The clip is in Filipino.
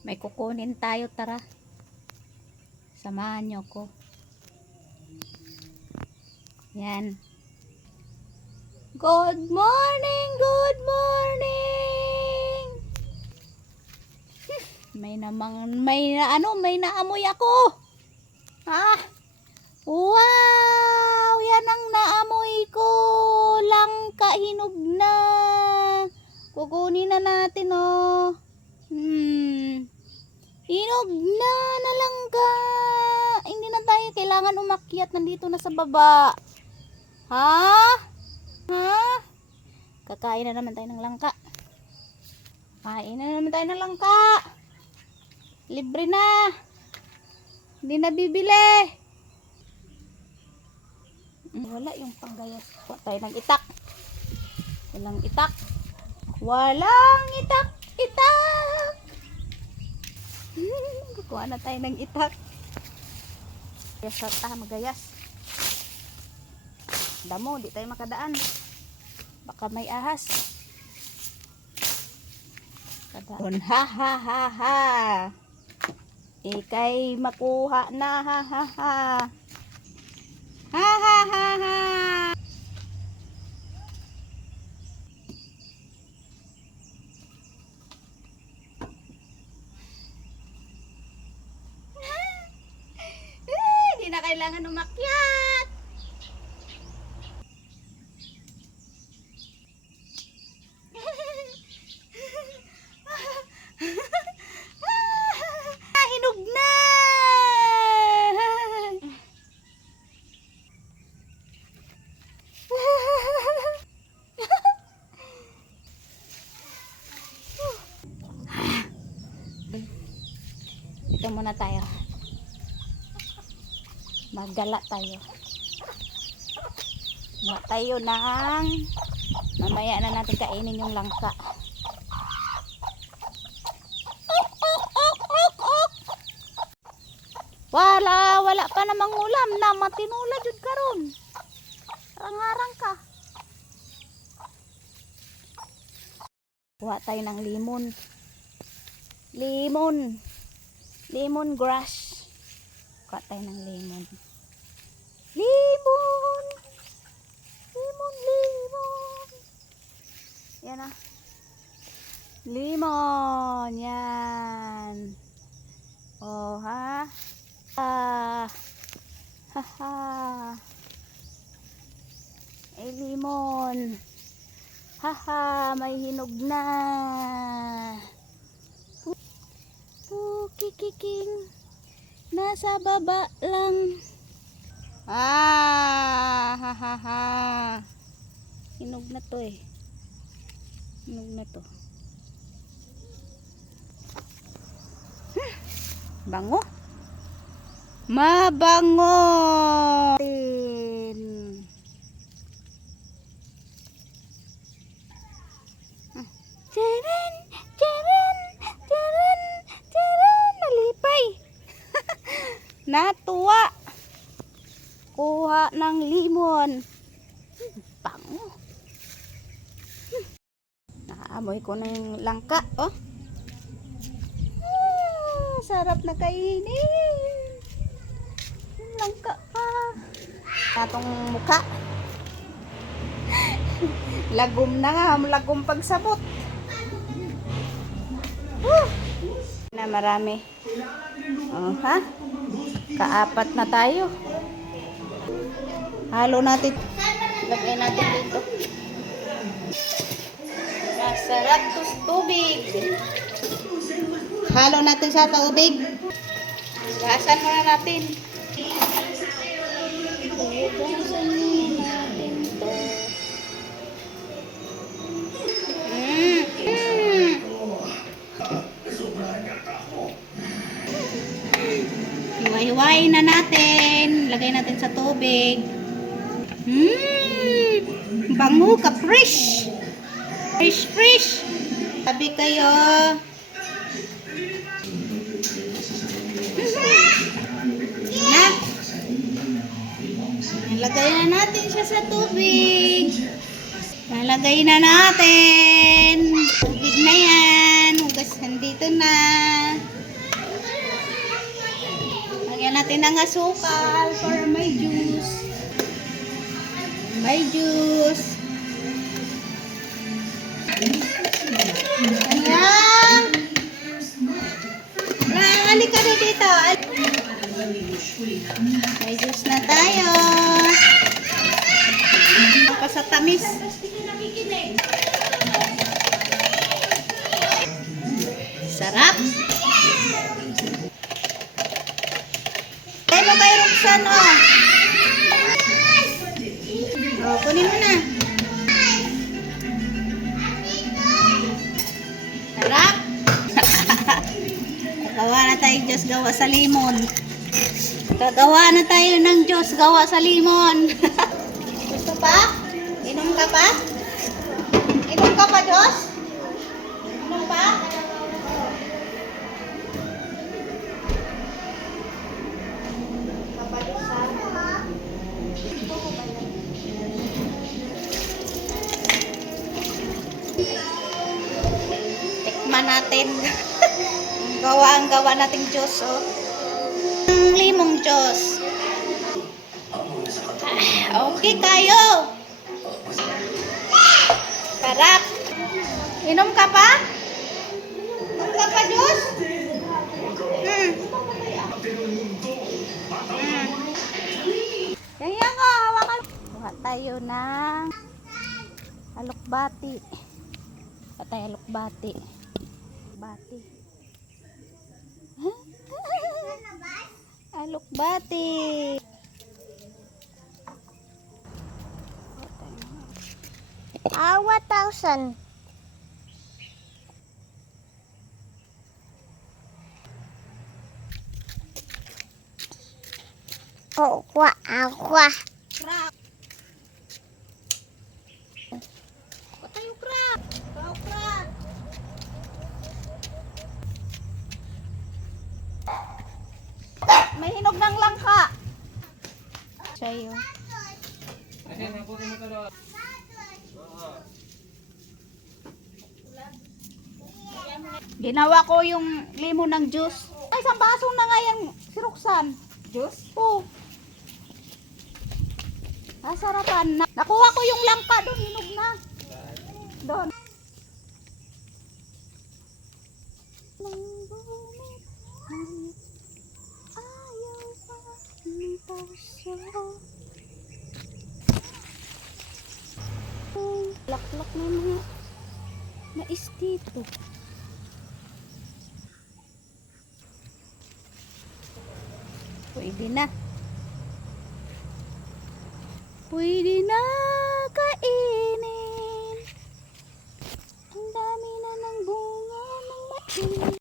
May kukunin tayo, tara. Samahan nyo ko. Yan. Good morning! Good morning! May naamoy ako. Ah! Wow! Yan ang naamoy ko. Langka hinog na. Kukunin na natin, oh. Hinog na langka. Hindi na tayo kailangan umakyat. Nandito na sa baba. Ha? Ha? Kakain na naman tayo ng langka. Kain na naman tayo ng langka. Libre na. Hindi na bibili. Wala yung panggayat. Kuha tayo ng itak. Walang itak. Walang itak. Itak. Kukuha na tayo ng itak. Gayas ta, magayas. Damo, di tayo makadaan. Baka may ahas. Kadaan. Ha ha ha ha. Ikay makuha na, ha ha ha. Ha ha ha ha. Hindi na kailangan umakyat. Hinog na. Dito muna tayo. Maggala tayo. Tayo ng mamaya na natin kainin yung langka. Wala pa namang ulam na matinula jud karon. Rangarang ka. Kuha tayo ng limon. Lemon grass. Kuha tayo ng lemon. Lemon. Yan na. Lemon. Yan. Oh, ha? Haha. Lemon. Haha, may hinog na. Kikiking. Nasa baba lang. Hahaha. Hinog na to eh. Hinog na to. Bango. Mabango. Charan, charan, charan, charan, nalipay. Natuwa. Kuha ng limon. Bango. Naamoy ko na yung langka, oh. Sarap na kainin. Langka pa. Tatong muka. Lagom na nga. Lagom pagsabot. Na marami. Oh, ha? Kaapat na tayo. Halo natin. Lagay natin dito. Masarap to tubig. Halo natin sa tubig. Gasan muna natin. Gasan natin to. Hiwa-hiwain na natin. Lagay natin sa tubig. Bango ka, fresh. Fresh. Sabi kayo. Na. Nalagay na natin siya sa tubig. Nalagay na natin. Tubig na yan. Hugas nandito na. natin ang asukal para may juice. May juice. Ayan. Halika na dito. May juice na tayo. Pa sa tamis. Sarap. Tayo mo kay Roxanne, oh. Oh, kunin mo na. Sarap. Gagawa na tayo Diyos gawa sa limon. Gagawa na tayo ng Diyos gawa sa limon. Gusto pa? Inom ka pa? Inom ka pa, Diyos? Inom pa? Tikman natin. Ang gawa nating Diyos, oh. Ang limong Diyos. Okay kayo. Sarap. Inom ka pa? Inom ka pa, Diyos? Kaya nga, hawakan. Kuha tayo ng alokbati. Kuha tayo alokbati. Bati. Alokbati. Awa 1,000. Aqua. Crack. Patayo crack. Crack. May hinog ng langka. Sa'yo. Ginawa ko yung limon ng juice. Ay, isang baso na nga yan, si Roxanne. Juice? Oo. Nasarapan na. Nakuha ko yung langka doon, hinog na. Doon. Laklak na mga mais dito. Pwede na. Pwede na kainin. Ang dami na ng bunga ng mais.